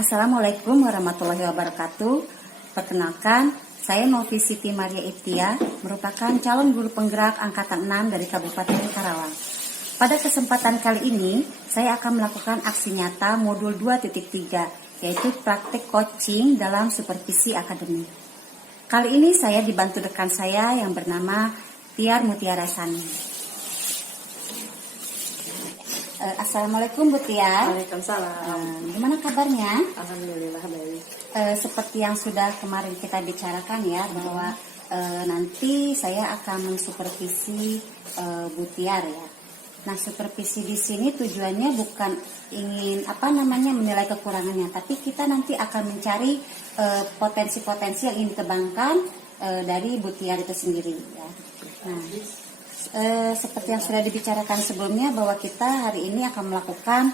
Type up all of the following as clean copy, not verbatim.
Assalamualaikum warahmatullahi wabarakatuh. Perkenalkan, saya Novi Siti Maria Iptia, merupakan calon guru penggerak angkatan 6 dari Kabupaten Karawang. Pada kesempatan kali ini, saya akan melakukan aksi nyata modul 2.3, yaitu praktek coaching dalam supervisi akademik. Kali ini saya dibantu rekan saya yang bernama Tiar Mutiara Sani. Assalamualaikum Bu Tiar. Waalaikumsalam. Gimana kabarnya? Alhamdulillah baik. Seperti yang sudah kemarin kita bicarakan ya, bahwa nanti saya akan mensupervisi Bu Tiar ya. Nah, supervisi di sini tujuannya bukan ingin menilai kekurangannya, tapi kita nanti akan mencari potensi-potensi yang ingin dikembangkan dari Bu Tiar itu sendiri ya. Nah, seperti yang sudah dibicarakan sebelumnya, bahwa kita hari ini akan melakukan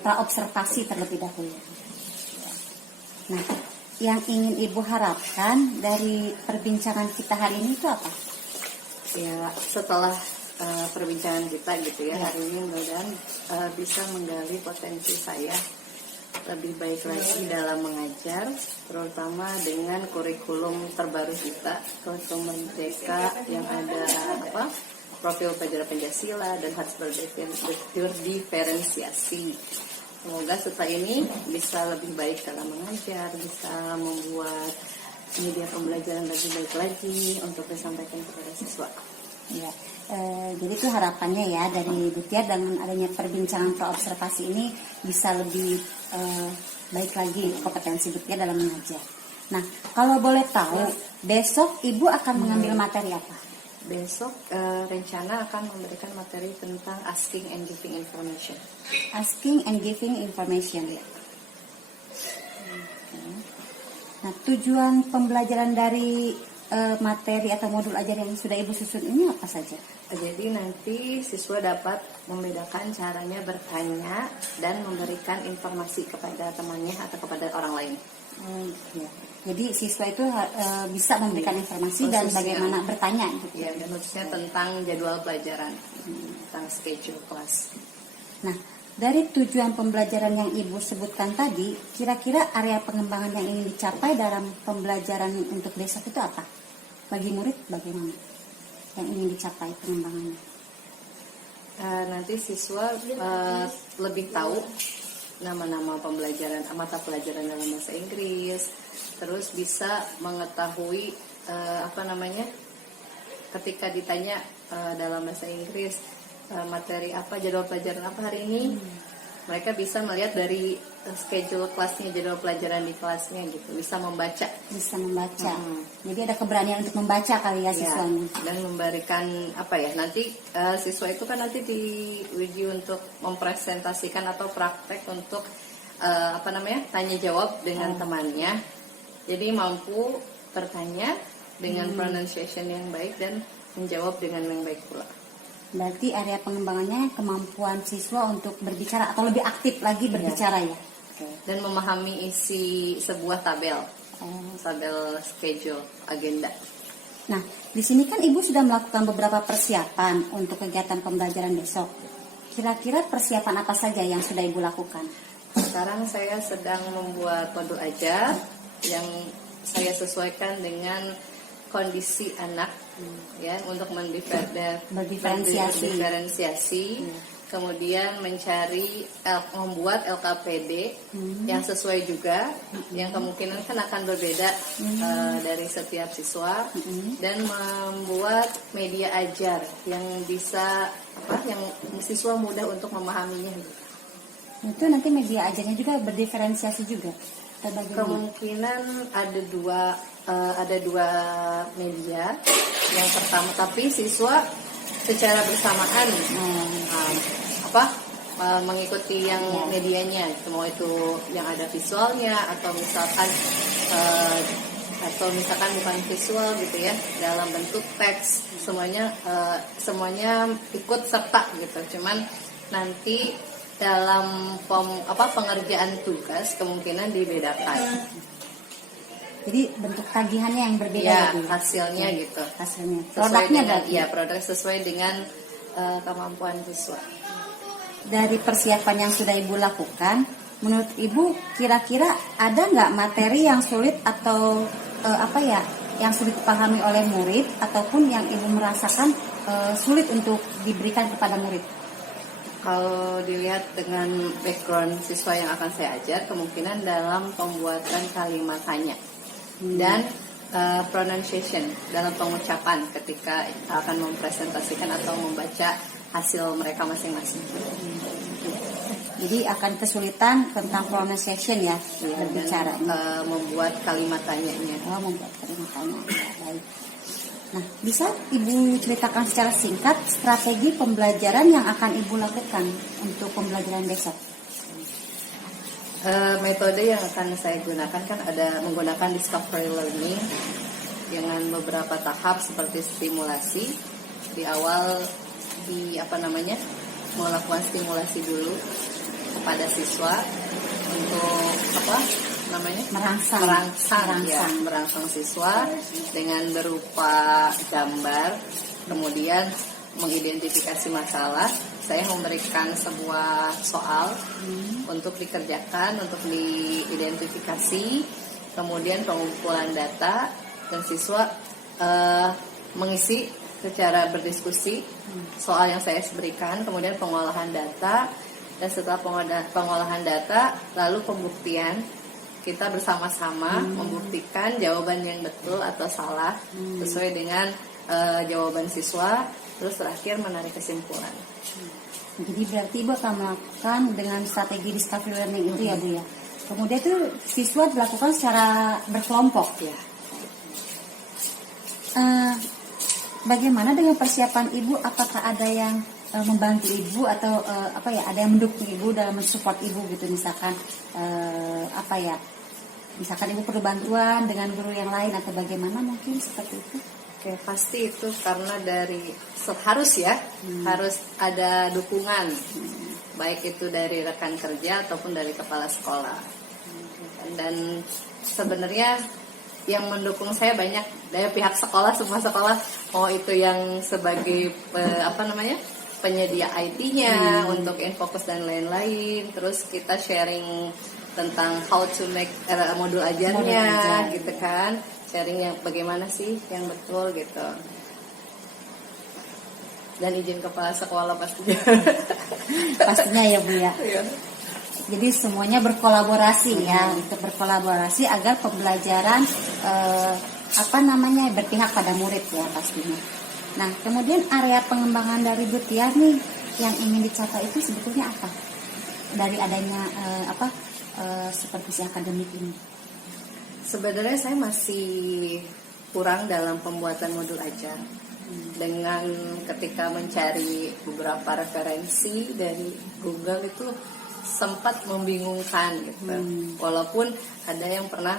praobservasi terlebih dahulu. Nah, yang ingin Ibu harapkan dari perbincangan kita hari ini itu apa? Ya, setelah perbincangan kita gitu ya, hari ini mudah-mudahan bisa menggali potensi saya lebih baik lagi dalam mengajar, terutama dengan kurikulum terbaru kita, kurikulum merdeka yang ada profil pelajaran Pancasila dan harus berdiferensiasi. Semoga setelah ini bisa lebih baik dalam mengajar, bisa membuat media pembelajaran lebih baik lagi untuk disampaikan kepada siswa. Ya, jadi itu harapannya ya dari Bu Tiar, dengan adanya perbincangan praobservasi ini bisa lebih baik lagi kompetensi Bu Tiar dalam mengajar. Nah, kalau boleh tahu, besok Ibu akan mengambil materi apa? Besok rencana akan memberikan materi tentang asking and giving information. Asking and giving information. Nah, tujuan pembelajaran dari materi atau modul ajar yang sudah Ibu susun ini apa saja? Jadi nanti siswa dapat membedakan caranya bertanya dan memberikan informasi kepada temannya atau kepada orang lain. Ya. Jadi siswa itu bisa memberikan informasi dan bagaimana bertanya gitu. Ya, dan khususnya tentang jadwal pelajaran, tentang schedule kelas. Nah, dari tujuan pembelajaran yang Ibu sebutkan tadi, kira-kira area pengembangan yang ingin dicapai dalam pembelajaran untuk besok itu apa? Bagi murid bagaimana yang ingin dicapai pengembangannya? Nanti siswa lebih tahu nama-nama pembelajaran, mata pelajaran dalam bahasa Inggris, terus bisa mengetahui ketika ditanya dalam bahasa Inggris materi apa, jadwal pelajaran apa hari ini, mereka bisa melihat dari schedule kelasnya, jadwal pelajaran di kelasnya gitu, bisa membaca. Jadi ada keberanian untuk membaca kali ya siswanya. Dan memberikan nanti siswa itu kan nanti diuji untuk mempresentasikan atau praktek untuk tanya jawab dengan temannya. Jadi mampu bertanya dengan pronunciation yang baik dan menjawab dengan yang baik pula. Berarti area pengembangannya kemampuan siswa untuk berbicara atau lebih aktif lagi berbicara ya. Dan memahami isi sebuah tabel schedule, agenda. Nah, di sini kan Ibu sudah melakukan beberapa persiapan untuk kegiatan pembelajaran besok. Kira-kira persiapan apa saja yang sudah Ibu lakukan? Sekarang saya sedang membuat modul ajar yang saya sesuaikan dengan kondisi anak ya, untuk mendiferensiasi. Kemudian membuat LKPD yang sesuai juga, yang kemungkinan kan akan berbeda dari setiap siswa, dan membuat media ajar yang bisa yang siswa mudah untuk memahaminya. Itu nanti media ajarnya juga berdiferensiasi juga. Kemungkinan ada dua media. Yang pertama, tapi siswa secara bersamaan mengikuti yang medianya, mau itu yang ada visualnya atau misalkan bukan visual gitu ya, dalam bentuk teks, semuanya ikut serta gitu. Cuman nanti dalam pengerjaan tugas kemungkinan dibedakan. Jadi bentuk tagihannya yang berbeda ya, lagi. Hasilnya gitu. Hasilnya. Produknya produk sesuai dengan kemampuan siswa. Dari persiapan yang sudah Ibu lakukan, menurut Ibu kira-kira ada nggak materi yang sulit atau yang sulit dipahami oleh murid ataupun yang Ibu merasakan sulit untuk diberikan kepada murid? Kalau dilihat dengan background siswa yang akan saya ajar, kemungkinan dalam pembuatan kalimat tanya dan pronunciation dalam pengucapan ketika akan mempresentasikan atau membaca hasil mereka masing-masing. Jadi akan kesulitan tentang pronunciation ya, berbicara. Membuat kalimat tanyanya. Membuat kalimat tanya. Ya, baik. Nah, bisa Ibu ceritakan secara singkat strategi pembelajaran yang akan Ibu lakukan untuk pembelajaran besok? Metode yang akan saya gunakan kan ada menggunakan discovery learning dengan beberapa tahap seperti stimulasi. Di awal melakukan stimulasi dulu kepada siswa untuk merangsang siswa dengan berupa gambar, kemudian mengidentifikasi masalah. Saya memberikan sebuah soal untuk dikerjakan, untuk diidentifikasi, kemudian pengumpulan data, dan siswa mengisi secara berdiskusi soal yang saya berikan, kemudian pengolahan data, dan setelah pengolahan data lalu pembuktian. Kita bersama-sama membuktikan jawaban yang betul atau salah sesuai dengan jawaban siswa, terus terakhir menarik kesimpulan. Jadi berarti Ibu akan melakukan dengan strategi discovery learning itu ya Bu ya. Kemudian itu siswa dilakukan secara berkelompok ya. Bagaimana dengan persiapan Ibu? Apakah ada yang membantu Ibu atau ada yang mendukung Ibu dalam mensupport Ibu gitu, misalkan misalkan Ibu perlu bantuan dengan guru yang lain atau bagaimana, mungkin seperti itu? Oke, pasti itu karena harus ada dukungan, baik itu dari rekan kerja ataupun dari kepala sekolah. Dan sebenarnya yang mendukung saya banyak dari pihak sekolah, semua sekolah, mau itu yang sebagai penyedia IT-nya untuk Infocus dan lain-lain. Terus kita sharing tentang how to make modul ajarnya gitu kan, sharing yang bagaimana sih yang betul gitu. Dan izin kepala sekolah pastinya. Pastinya ya Bu ya. Jadi semuanya berkolaborasi ya, untuk berkolaborasi agar pembelajaran berpihak pada murid ya pastinya. Nah, kemudian area pengembangan dari Bu Tiar nih yang ingin dicapai itu sebetulnya apa? Dari adanya supervisi akademik ini. Sebenarnya saya masih kurang dalam pembuatan modul ajar. Dengan ketika mencari beberapa referensi dari Google itu sempat membingungkan gitu. Walaupun ada yang pernah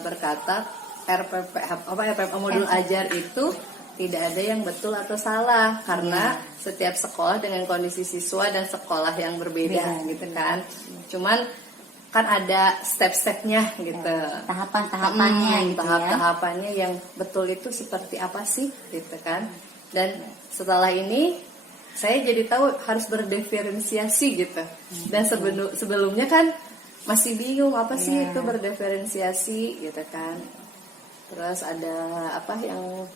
berkata RPP modul ajar itu tidak ada yang betul atau salah, karena setiap sekolah dengan kondisi siswa dan sekolah yang berbeda gitu kan. Cuman kan ada step-stepnya gitu, tahapan-tahapannya gitu tahap-tahapannya yang betul itu seperti apa sih gitu kan. Dan setelah ini saya jadi tahu harus berdiferensiasi gitu. Dan sebelumnya kan masih bingung apa sih itu berdiferensiasi gitu kan. Terus ada yang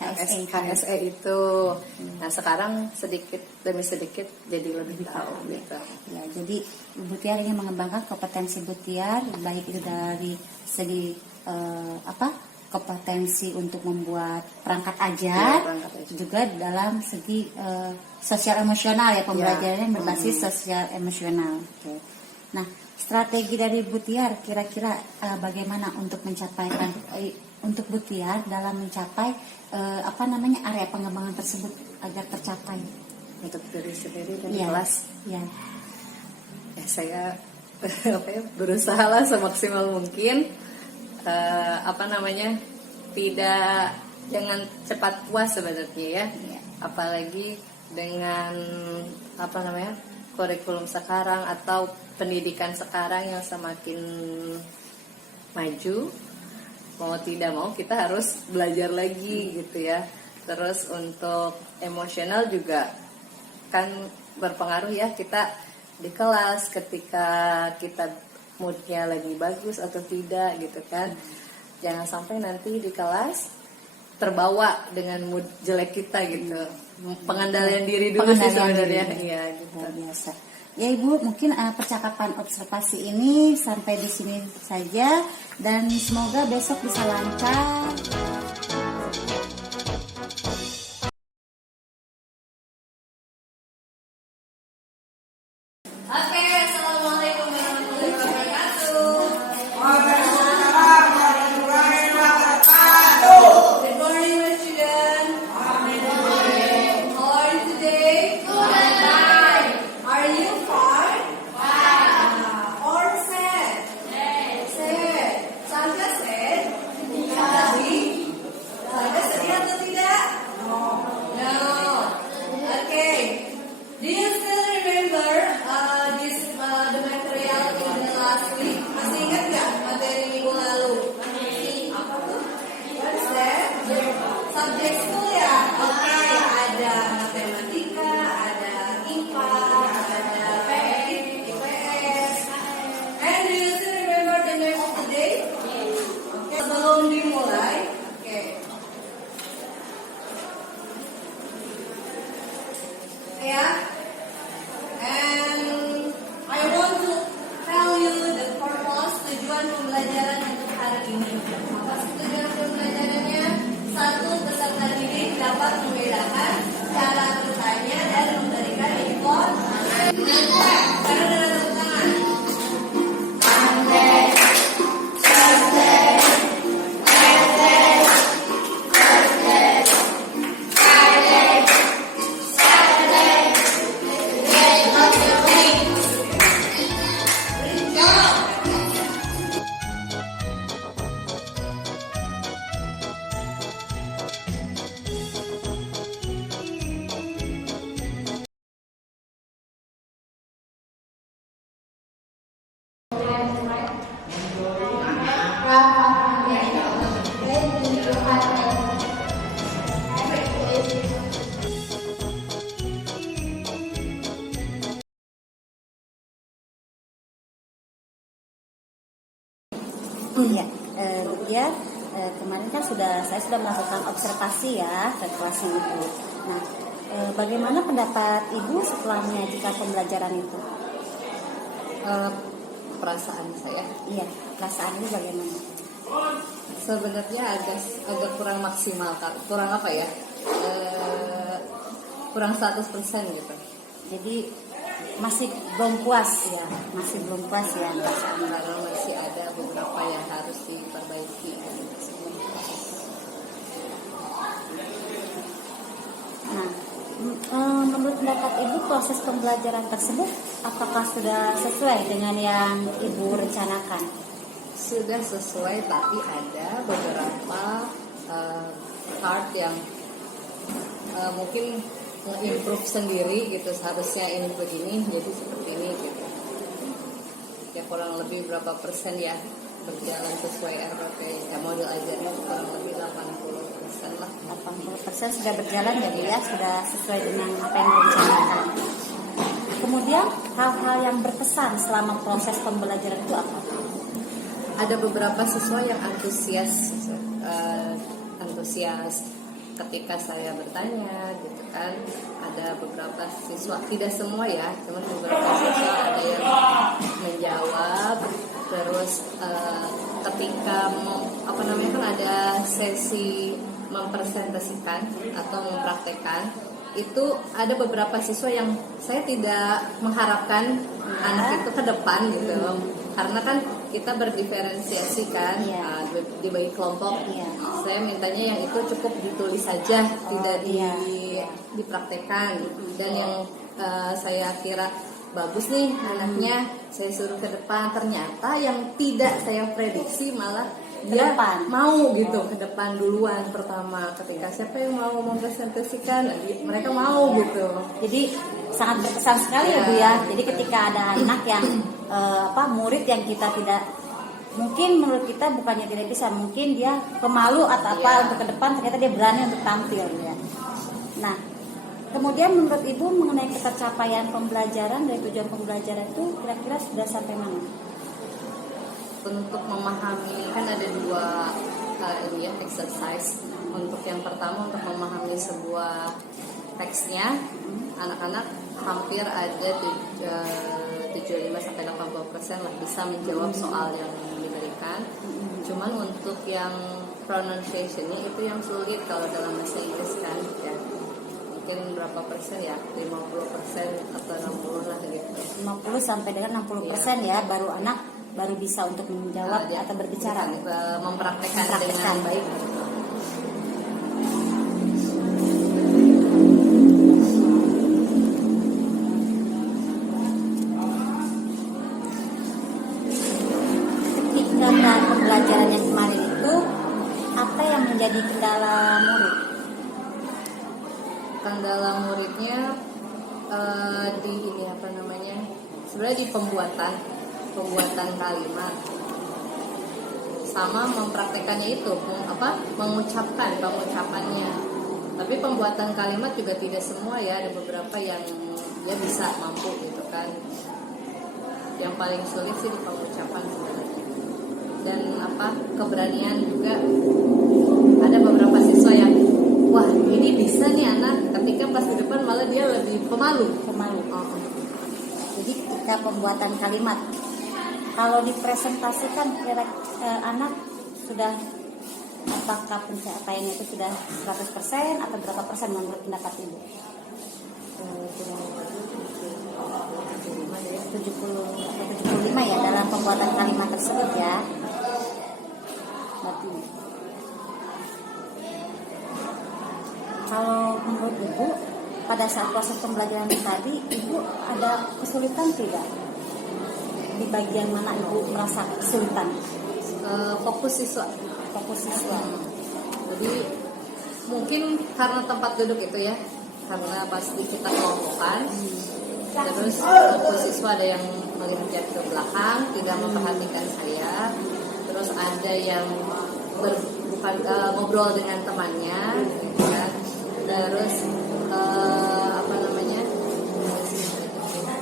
KSE itu. Nah, sekarang sedikit demi sedikit jadi lebih tahu gitu. Ya, jadi Bu Tiar ingin mengembangkan kompetensi Bu Tiar, baik itu dari segi kompetensi untuk membuat perangkat ajar, juga dalam segi sosial emosional ya, pembelajaran berbasis sosial emosional. Oke. Nah, strategi dari Bu Tiar kira-kira bagaimana untuk untuk Bu Tiar dalam mencapai area pengembangan tersebut agar tercapai? Untuk diri sendiri dan kelas. Ya. Saya berusaha lah semaksimal mungkin. Jangan cepat puas sebenarnya ya. Apalagi dengan kurikulum sekarang atau pendidikan sekarang yang semakin maju, mau tidak mau kita harus belajar lagi gitu ya. Terus untuk emosional juga kan berpengaruh ya, kita di kelas ketika kita moodnya lagi bagus atau tidak gitu kan. Jangan sampai nanti di kelas terbawa dengan mood jelek kita gitu. Pengendalian diri dulu sih sebenarnya. Iya gitu. Luar biasa. Ya Ibu, mungkin percakapan observasi ini sampai di sini saja dan semoga besok bisa lancar. Oke, assalamualaikum warahmatullahi wabarakatuh. Good morning, my student. Good morning. How are you today? Good. Are you fine? Or sad? Sad. Saja sad? Sedih? Saja sedih atau tidak? No. Okay. Do you still remember the material in the last week? Masih ingat nggak materi minggu lalu? Apa tuh? What is that? Subject school ya? Oke, ada matematika, ada IPA, ada IPS. And do you still remember the name of the day? Oke, sebelum dimulai, oke. Ya. And I want to tell you the purpose, tujuan pembelajaran untuk hari ini. Apa sih tujuan pembelajarannya? Satu, peserta didik dapat membedakan cara bertanya dan memberikan informasi. Karena dengan tepuk tangan. Ya, ya kemarin kan saya sudah melakukan observasi ya ke kelas Ibu. Nah, bagaimana pendapat Ibu setelah menyajikan pembelajaran itu? Perasaan saya, Iya, perasaan Ibu bagaimana? sebenarnya agak kurang maksimal, Kak. Kurang apa ya? Kurang 100% gitu. Jadi masih belum puas ya, masih belum puas ya. Karena masih ada beberapa yang harus diperbaiki. Nah, menurut pendapat Ibu proses pembelajaran tersebut apakah sudah sesuai dengan yang Ibu rencanakan? Sudah sesuai, tapi ada beberapa part yang mungkin improve sendiri gitu. Seharusnya ini begini, jadi seperti ini gitu. Ya kurang lebih berapa persen ya berjalan sesuai RPP. Ya model ajarnya kurang lebih 80% lah. 80% sudah berjalan jadi ya sudah sesuai dengan apa yang direncanakan. Kemudian hal-hal yang berkesan selama proses pembelajaran itu apa? Ada beberapa siswa yang antusias ketika saya bertanya gitu kan. Ada beberapa siswa, tidak semua ya, cuman beberapa siswa ada yang menjawab. Terus ketika kan ada sesi mempresentasikan atau mempraktekkan, itu ada beberapa siswa yang saya tidak mengharapkan anak itu ke depan gitu, karena kan kita berdiferensiasi kan, dibagi kelompok. Saya mintanya yang itu cukup ditulis saja, tidak dipraktekkan. Dan yang saya kira bagus nih anaknya, saya suruh ke depan, ternyata yang tidak saya prediksi malah dia mau gitu ke depan duluan pertama. Ketika siapa yang mau mempresentasikan, mereka mau gitu. Jadi sangat berkesan sekali ya Bu ya. Jadi ketika ada anak yang murid yang kita tidak, mungkin menurut kita bukannya tidak bisa, mungkin dia pemalu atau apa untuk ke depan, ternyata dia berani untuk tampil ya. Nah, kemudian menurut Ibu mengenai ketercapaian pembelajaran dari tujuan pembelajaran itu kira-kira sudah sampai mana? Untuk memahami kan ada dua ini ya, exercise. Untuk yang pertama untuk memahami sebuah teksnya, anak-anak hampir ada 75 sampai 80% lah bisa menjawab soal yang diberikan. Cuman untuk yang pronunciation-nya itu yang sulit kalau dalam bahasa Inggris kan ya. Mungkin berapa persen ya, 50% atau 60 lah gitu. 50 sampai dengan 60% ya, baru bisa untuk menjawab atau berbicara. Mempraktekkan dengan baik. Ketika dalam pembelajaran yang kemarin itu, apa yang menjadi kendala murid? Kendala muridnya di ini apa namanya? Sebenarnya di pembuatan kalimat sama mempraktekannya itu pengucapannya. Tapi pembuatan kalimat juga tidak semua ya, ada beberapa yang dia bisa mampu gitu kan. Yang paling sulit sih di pengucapan sebenarnya. Dan keberanian juga, ada beberapa siswa yang wah ini bisa nih anak, ketika pas di depan malah dia lebih pemalu. Jadi ketika pembuatan kalimat, kalau dipresentasikan anak sudah, apakah pencapaiannya itu sudah 100% atau berapa persen menurut pendapat Ibu? 75 ya dalam pembuatan kalimat tersebut ya. Berarti kalau menurut Ibu pada saat proses pembelajaran tadi, Ibu ada kesulitan tidak? Di bagian mana Ibu merasa kesulitan? Fokus siswa. Jadi mungkin karena tempat duduk itu ya, karena pasti kita kelompokan. Terus fokus siswa ada yang melihat ke belakang, tidak memperhatikan saya. Terus ada yang ngobrol dengan temannya, gitu kan. Terus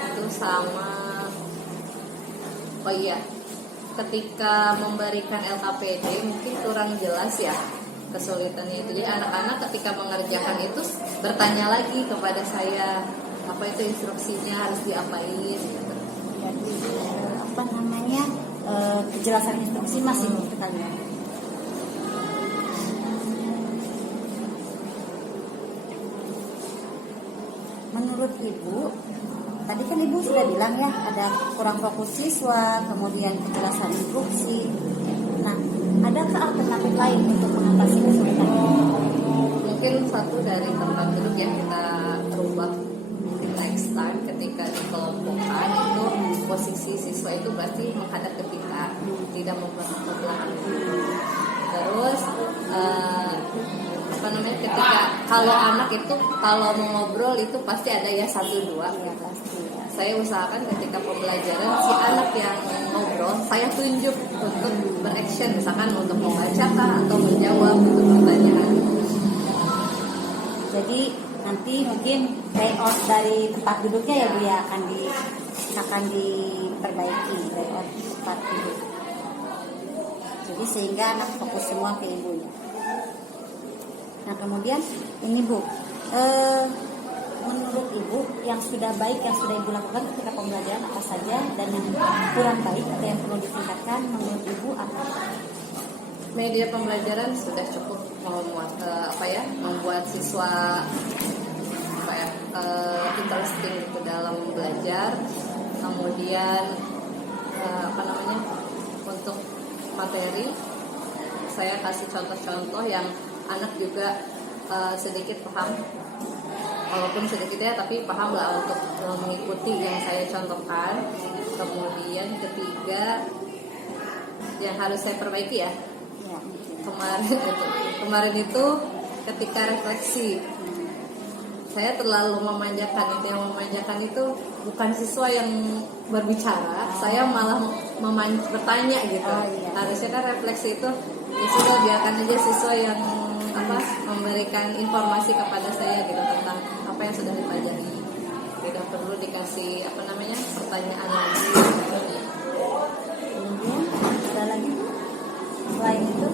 itu sama. Oh iya, ketika memberikan LKPD mungkin kurang jelas ya kesulitannya itu. Jadi anak-anak ketika mengerjakan itu bertanya lagi kepada saya, apa itu instruksinya, harus diapain gitu. Jadi kejelasan instruksi masih kita lihat. Menurut Ibu, tadi kan Ibu sudah bilang ya ada kurang fokus siswa, kemudian kejelasan instruksi. Nah, adakah alternatif lain untuk mengatasi kesulitan ini? Mungkin satu dari tempat duduk yang kita rubah. Mungkin next time ketika dikelompokkan itu posisi siswa itu berarti menghadap ke kita, tidak membentuk belakang. Terus ketika kalau anak itu kalau mau ngobrol itu pasti ada ya 1-2 ya pasti. Saya usahakan ketika pembelajaran si anak yang ngobrol saya tunjuk untuk beraction, misalkan untuk membaca atau menjawab untuk pertanyaan. Jadi nanti mungkin layout dari tempat duduknya ya Bu ya akan diperbaiki layout tempat duduk. Jadi sehingga anak fokus semua ke ibunya. Nah kemudian ini Bu, menurut Ibu yang sudah baik yang sudah Ibu lakukan ketika pembelajaran apa saja, dan yang kurang baik atau yang perlu ditingkatkan menurut Ibu apa? Media pembelajaran sudah cukup membuat siswa interesting gitu dalam belajar. Kemudian untuk materi saya kasih contoh-contoh yang anak juga sedikit paham, walaupun sedikit ya tapi paham lah untuk mengikuti yang saya contohkan. Kemudian ketiga yang harus saya perbaiki ya, kemarin itu ketika refleksi saya terlalu memanjakan. Yang memanjakan itu bukan siswa yang berbicara, saya malah bertanya gitu. Harusnya kan refleksi itu ya sudah biarkan aja siswa yang memberikan informasi kepada saya gitu tentang apa yang sudah dipelajari. Tidak perlu dikasih pertanyaan lagi. Kemudian ada lagi selain itu,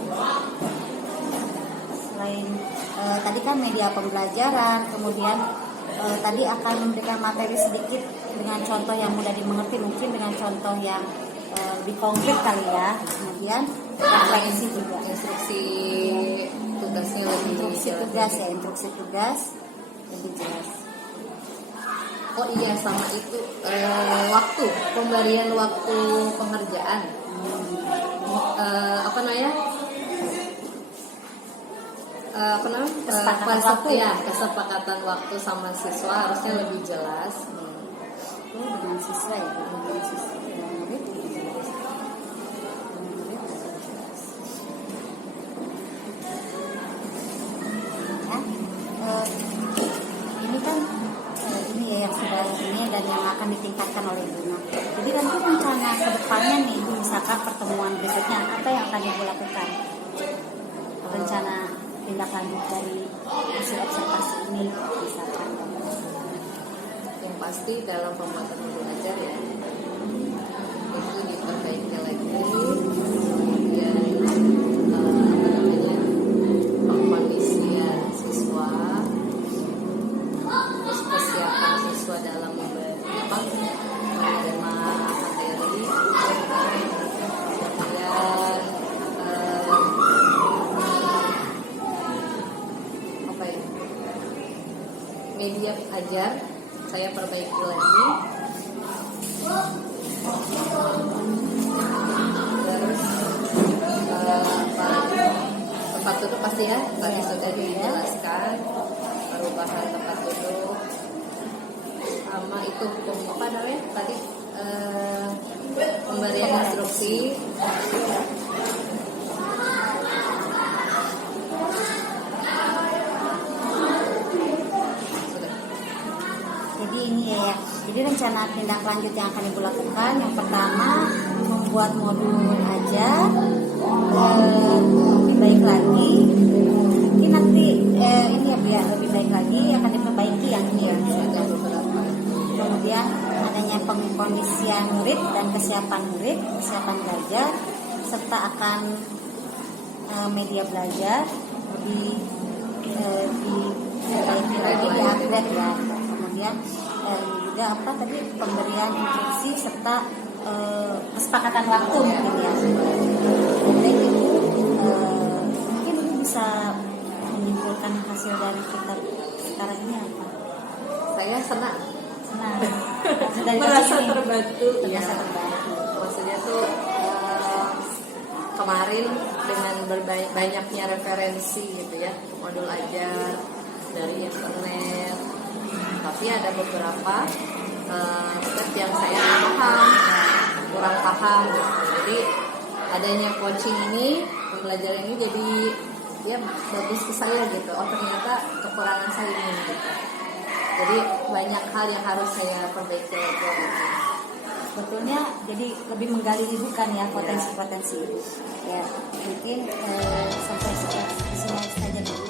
tadi kan media pembelajaran, kemudian tadi akan memberikan materi sedikit dengan contoh yang mudah dimengerti, mungkin dengan contoh yang lebih konkret kali ya. Kemudian refleksi juga, Instruksi tugasnya lebih jelas. instruksi tugas lebih jelas. Oh iya, sama itu waktu pemberian waktu pengerjaan. Kesepakatan waktu sama siswa harusnya lebih jelas. Dengan siswa ya, dengan siswa dengan murid lebih jelas. Ini kan ini ya yang sudah ini dan yang akan ditingkatkan oleh Ibu. Jadi nanti rencana kedepannya nih Ibu, misalkan pertemuan berikutnya apa yang akan Ibu lakukan? Rencana tindak lanjut dari hasil observasi ini misalkan. Yang pasti dalam pembuatan modul ajar ya, itu diperbaiki lagi, kemudian pengkondisian siswa, terus kesiapan siswa dalam menerima materi, dan media ajar saya perbaiki lagi. Terus tempat duduk pasti ya, tadi sudah dijelaskan perubahan tempat duduk, sama itu tadi pemberian instruksi. Jadi ini ya, jadi rencana tindak lanjut yang akan Ibu lakukan, yang pertama membuat modul aja lebih baik lagi. Mungkin nanti ini ya biar lebih baik lagi akan diperbaiki yang ini ya. Kemudian adanya pengkondisian murid dan kesiapan belajar, serta akan media belajar lebih diperbaiki lagi, diupgrade ya. Kemudian juga pemberian instruksi serta kesepakatan waktu mungkin ya. Jadi itu mungkin Ibu bisa menyimpulkan hasil dari kita sekarang ini apa? Saya senang merasa terbantu. terbantu. Maksudnya tuh kemarin dengan banyaknya referensi gitu ya, modul ajar dari internet, tapi ada beberapa step yang saya kurang paham gitu. Jadi adanya coaching ini, pembelajaran ini jadi ya bagus ke saya gitu. Oh ternyata kekurangan saya ini gitu. Jadi banyak hal yang harus saya perbaiki lagi gitu. Sebetulnya jadi lebih menggali Ibu kan ya, potensi-potensi Ibu. Ya mungkin sampai di sini saja.